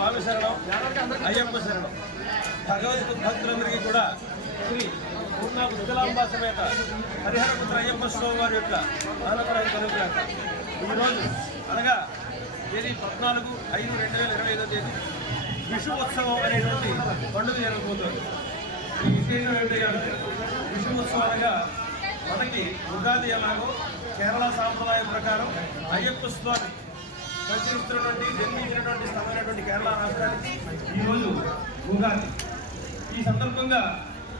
స్వామి శరణం, అయ్యప్ప శరణం. భగవద్ భక్తులందరికీ కూడా శ్రీ పూర్ణ ఉజ్జలాంబ సమేత హరిహరపుత్ర అయ్యప్ప స్వామి వారి యొక్క ఆనందరాన్ని కలుగుతాక ఈరోజు అనగా తేదీ 14/5/2025 తేదీ విషు ఉత్సవం అనేటువంటి పండుగ జరగబోతోంది. ఈ విశేషం ఏంటంటే విషు ఉత్సవం అనగా మనకి ఉగాది ఎలాగో కేరళ సాంప్రదాయం ప్రకారం అయ్యప్ప స్వామి సంచరిస్తున్నటువంటి జన్మించినటువంటి స్థలమైనటువంటి కేరళ రాష్ట్రానికి ఈరోజు ఉగాది. ఈ సందర్భంగా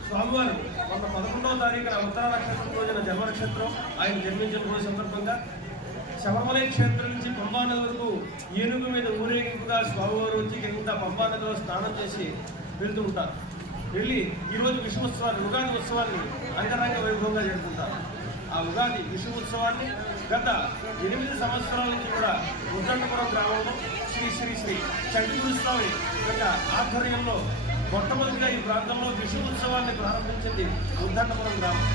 స్వామివారు 11వ తారీఖున ఉత్తర నక్షత్రం రోజున జన్మ నక్షత్రం ఆయన జన్మించిన రోజు సందర్భంగా శబరిమల క్షేత్రం నుంచి పంబానది వరకు ఏనుగు మీద ఊరేగింపుగా స్వామివారు వచ్చి కింద పంబానదిలో స్నానం చేసి వెళ్తూ ఉంటారు. వెళ్ళి ఈరోజు విషు ఉత్సవాన్ని ఉగాది ఉత్సవాన్ని అంగరంగ వైభవంగా జరుపుకుంటారు. ఆ ఉగాది విషు ఉత్సవాన్ని గత 8 సంవత్సరాల నుంచి కూడా ఉద్దండపురం గ్రామంలో శ్రీ శ్రీ శ్రీ చండీగురు స్వామి యొక్క ఆధ్వర్యంలో మొట్టమొదటిగా ఈ ప్రాంతంలో విషు ఉత్సవాన్ని ప్రారంభించింది ఉద్దండపురం గ్రామం.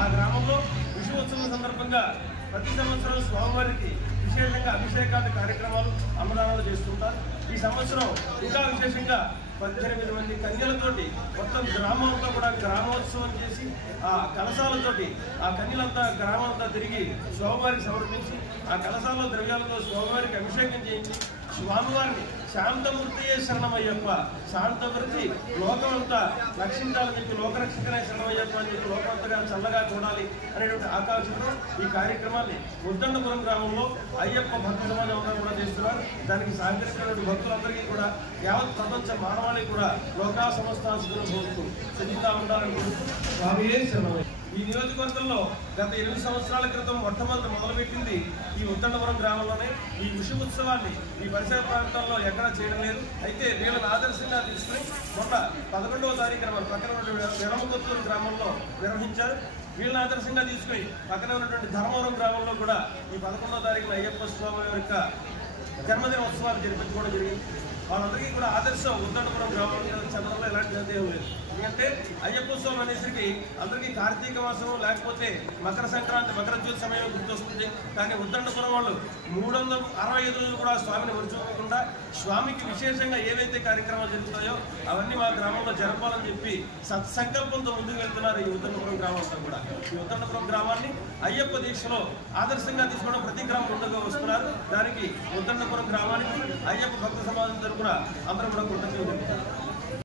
ఆ గ్రామంలో విషు ఉత్సవం సందర్భంగా ప్రతి సంవత్సరం స్వామివారికి విశేషంగా అభిషేకాది కార్యక్రమాలు అన్నదానాలు చేస్తుంటారు. ఈ సంవత్సరం ఇంకా విశేషంగా 18 మంది కన్యలతోటి మొత్తం గ్రామంతో కూడా గ్రామోత్సవం చేసి ఆ కలశాలతోటి ఆ కన్యలంతా గ్రామంతా తిరిగి స్వామివారికి సమర్పించి ఆ కలశాల ద్రవ్యాలతో స్వామివారికి అభిషేకం చేయించి స్వామివారిని శాంతమూర్తియే శరణమయ్యప్ప, శాంతమూర్తి లోకమంతా రక్షించాలని చెప్పి లోకరక్షకనే శరణమయ్యప్ప అని చెప్పి లోకమంతగా చల్లగా చూడాలి అనేటువంటి ఆకాంక్షతో ఈ కార్యక్రమాన్ని ఉద్దండపురం గ్రామంలో అయ్యప్ప భక్త సమాజం అంతా కూడా చేస్తున్నారు. దానికి సహకరించినటువంటి భక్తులందరికీ కూడా యావత్ ప్రపంచ మానవాళి కూడా లోకా సమస్తాసులను భోగుతూ చెందుతా ఉండాలని కోరుతూ స్వామియే శరణమయ్య. ఈ నియోజకవర్గంలో గత 8 సంవత్సరాల క్రితం మొదలుపెట్టింది ఈ ఉద్దండపురం గ్రామంలోనే. ఈ విషు ఉత్సవాన్ని ఈ పరిసర ప్రాంతాల్లో ఎక్కడా చేయడం లేదు. అయితే వీళ్ళని ఆదర్శంగా తీసుకుని మొన్న 11వ తారీఖున మన పక్కన ఉన్నటువంటి వెరమకొత్తూరు గ్రామంలో నిర్వహించారు. వీళ్ళని ఆదర్శంగా తీసుకుని పక్కన ఉన్నటువంటి ధర్మవరం గ్రామంలో కూడా ఈ 11వ తారీఖున అయ్యప్ప స్వామి యొక్క జన్మదిన ఉత్సవాలు జరిపించుకోవడం జరిగింది. వాళ్ళందరికీ కూడా ఆదర్శం ఉద్దండపురం గ్రామంలో చదవడంలో ఎలాంటి సందేహం లేదు. ఎందుకంటే అయ్యప్ప స్వామి అనేసరికి అందరికీ కార్తీక మాసం లేకపోతే మకర సంక్రాంతి మకర జ్యోతి సమయం గుర్తొస్తుంది. కానీ ఉద్దండపురం వాళ్ళు 365 రోజులు కూడా స్వామిని మర్చిపోకుండా స్వామికి విశేషంగా ఏవైతే కార్యక్రమాలు జరుగుతాయో అవన్నీ మా గ్రామంలో జరపాలని చెప్పి సత్సంకల్పంతో ముందుకు వెళ్తున్నారు. ఈ ఉద్దండపురం గ్రామంతో కూడా ఈ ఉద్దండపురం గ్రామాన్ని అయ్యప్ప దీక్షలో ఆదర్శంగా తీసుకోవడం ప్రతి గ్రామం ముందుగా వస్తున్నారు. దానికి ఉద్దండపురం గ్రామానికి అయ్యప్ప భక్త సమాజం తరపున అందరూ కూడా కృతజ్ఞతలు చెప్తారు.